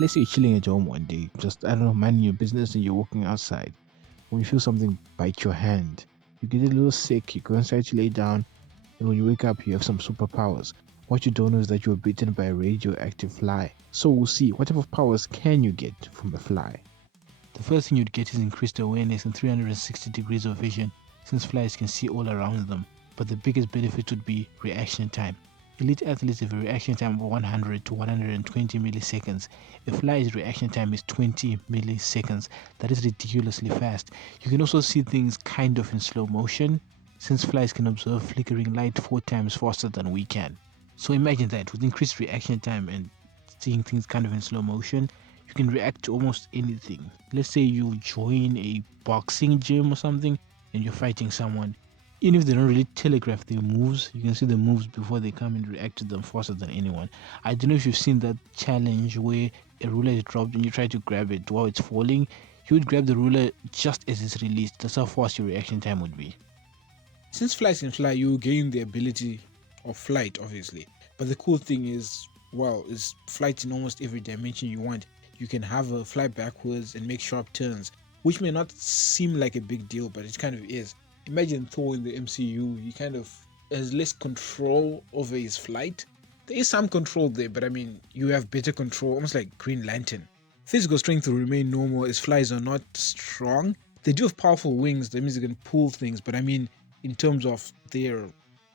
Let's say you're chilling at home one day, just, I don't know, minding your business and you're walking outside. When you feel something bite your hand, you get a little sick, you go inside to lay down, and when you wake up, you have some superpowers. What you don't know is that you were bitten by a radioactive fly. So we'll see, what type of powers can you get from a fly? The first thing you'd get is increased awareness and 360 degrees of vision, since flies can see all around them. But the biggest benefit would be reaction time. Elite athletes have a reaction time of 100 to 120 milliseconds. A fly's reaction time is 20 milliseconds. That is ridiculously fast. You can also see things kind of in slow motion, since flies can observe flickering light 4 times faster than we can. So imagine that with increased reaction time and seeing things kind of in slow motion, you can react to almost anything. Let's say you join a boxing gym or something and you're fighting someone. Even if they don't really telegraph their moves, you can see the moves before they come and react to them faster than anyone. I don't know if you've seen that challenge where a ruler is dropped and you try to grab it while it's falling. You would grab the ruler just as it's released. That's how fast your reaction time would be. Since flies can fly, you gain the ability of flight, obviously. But the cool thing is, well, is flight in almost every dimension you want. You can have a fly backwards and make sharp turns, which may not seem like a big deal, but it kind of is. Imagine Thor in the MCU, he kind of has less control over his flight. There is some control there, but I mean, you have better control, almost like Green Lantern. Physical strength will remain normal as flies are not strong. They do have powerful wings, that means they can pull things, but I mean, in terms of their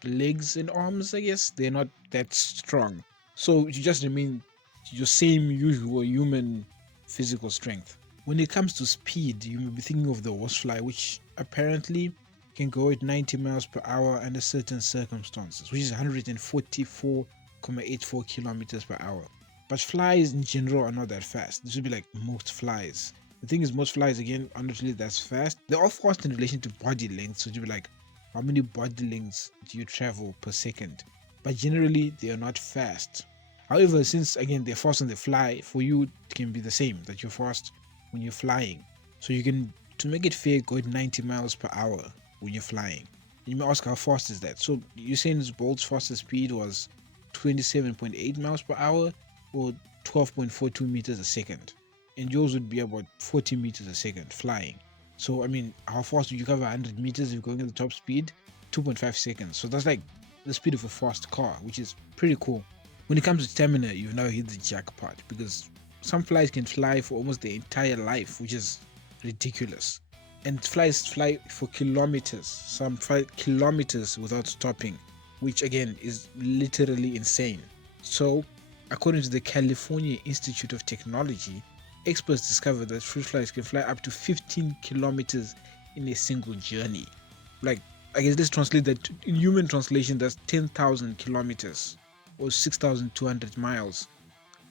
legs and arms, I guess, they're not that strong. So you just remain your same usual human physical strength. When it comes to speed, you may be thinking of the horsefly, which apparently can go at 90 miles per hour under certain circumstances, which is 144.84 kilometers per hour. But flies in general are not that fast. This would be like most flies. The thing is, most flies again are not really that fast. They're all fast in relation to body length. So you'd be like, how many body lengths do you travel per second? But generally, they are not fast. However, since again they're fast on the fly, for you it can be the same that you're fast when you're flying. So you can, to make it fair, go at 90 miles per hour when you're flying. You may ask, how fast is that? So Usain Bolt's fastest speed was 27.8 miles per hour or 12.42 meters a second. And yours would be about 40 meters a second flying. So, I mean, how fast would you cover 100 meters if you're going at the top speed? 2.5 seconds. So that's like the speed of a fast car, which is pretty cool. When it comes to stamina, you've now hit the jackpot because some flies can fly for almost their entire life, which is ridiculous. And flies fly for kilometers, some fly kilometers without stopping, which again is literally insane. So, according to the California Institute of Technology, experts discovered that fruit flies can fly up to 15 kilometers in a single journey. Like, I guess let's translate that in human translation, that's 10,000 kilometers or 6,200 miles,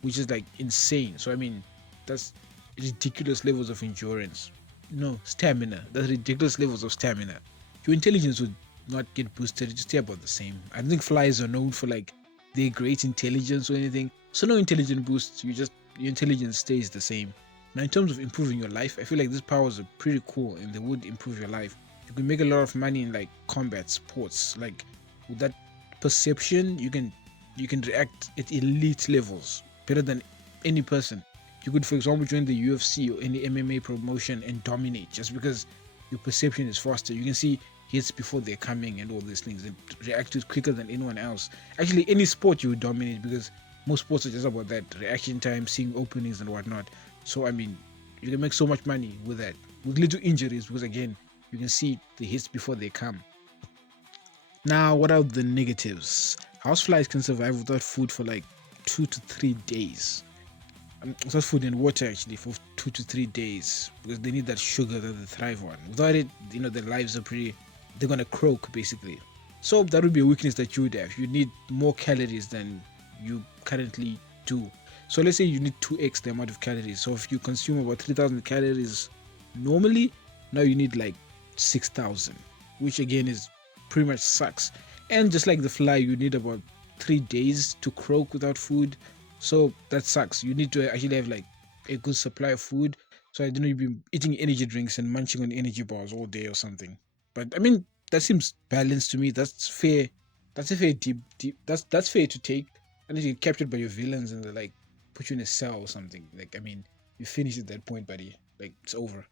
which is like insane. So, I mean, that's ridiculous levels of endurance. No, stamina. That's ridiculous levels of stamina. Your intelligence would not get boosted, it would stay about the same. I don't think flies are known for like their great intelligence or anything. So no intelligence boost, your intelligence stays the same. Now in terms of improving your life, I feel like these powers are pretty cool and they would improve your life. You can make a lot of money in like combat sports. Like with that perception, you can react at elite levels better than any person. You could, for example, join the UFC or any MMA promotion and dominate just because your perception is faster. You can see hits before they're coming and all these things and react to it quicker than anyone else. Actually, any sport you would dominate because most sports are just about that reaction time, seeing openings and whatnot. So, I mean, you can make so much money with that, with little injuries because, again, you can see the hits before they come. Now, what are the negatives? Houseflies can survive without food for like 2 to 3 days. Without food and water actually for 2 to 3 days because they need that sugar that they thrive on. Without it, their lives are pretty. They're gonna croak basically. So that would be a weakness that you would have. You need more calories than you currently do. So let's say you need 2x the amount of calories. So if you consume about 3,000 calories normally, now you need like 6,000, which again is pretty much sucks. And just like the fly, you need about 3 days to croak without food. So that sucks. You need to actually have like a good supply of food. So I don't know, you've been eating energy drinks and munching on energy bars all day or something. But I mean, that seems balanced to me. That's fair. That's a fair deep. That's fair to take. And if you're captured by your villains and they're like put you in a cell or something. Like I mean, you finished at that point, buddy. Like it's over.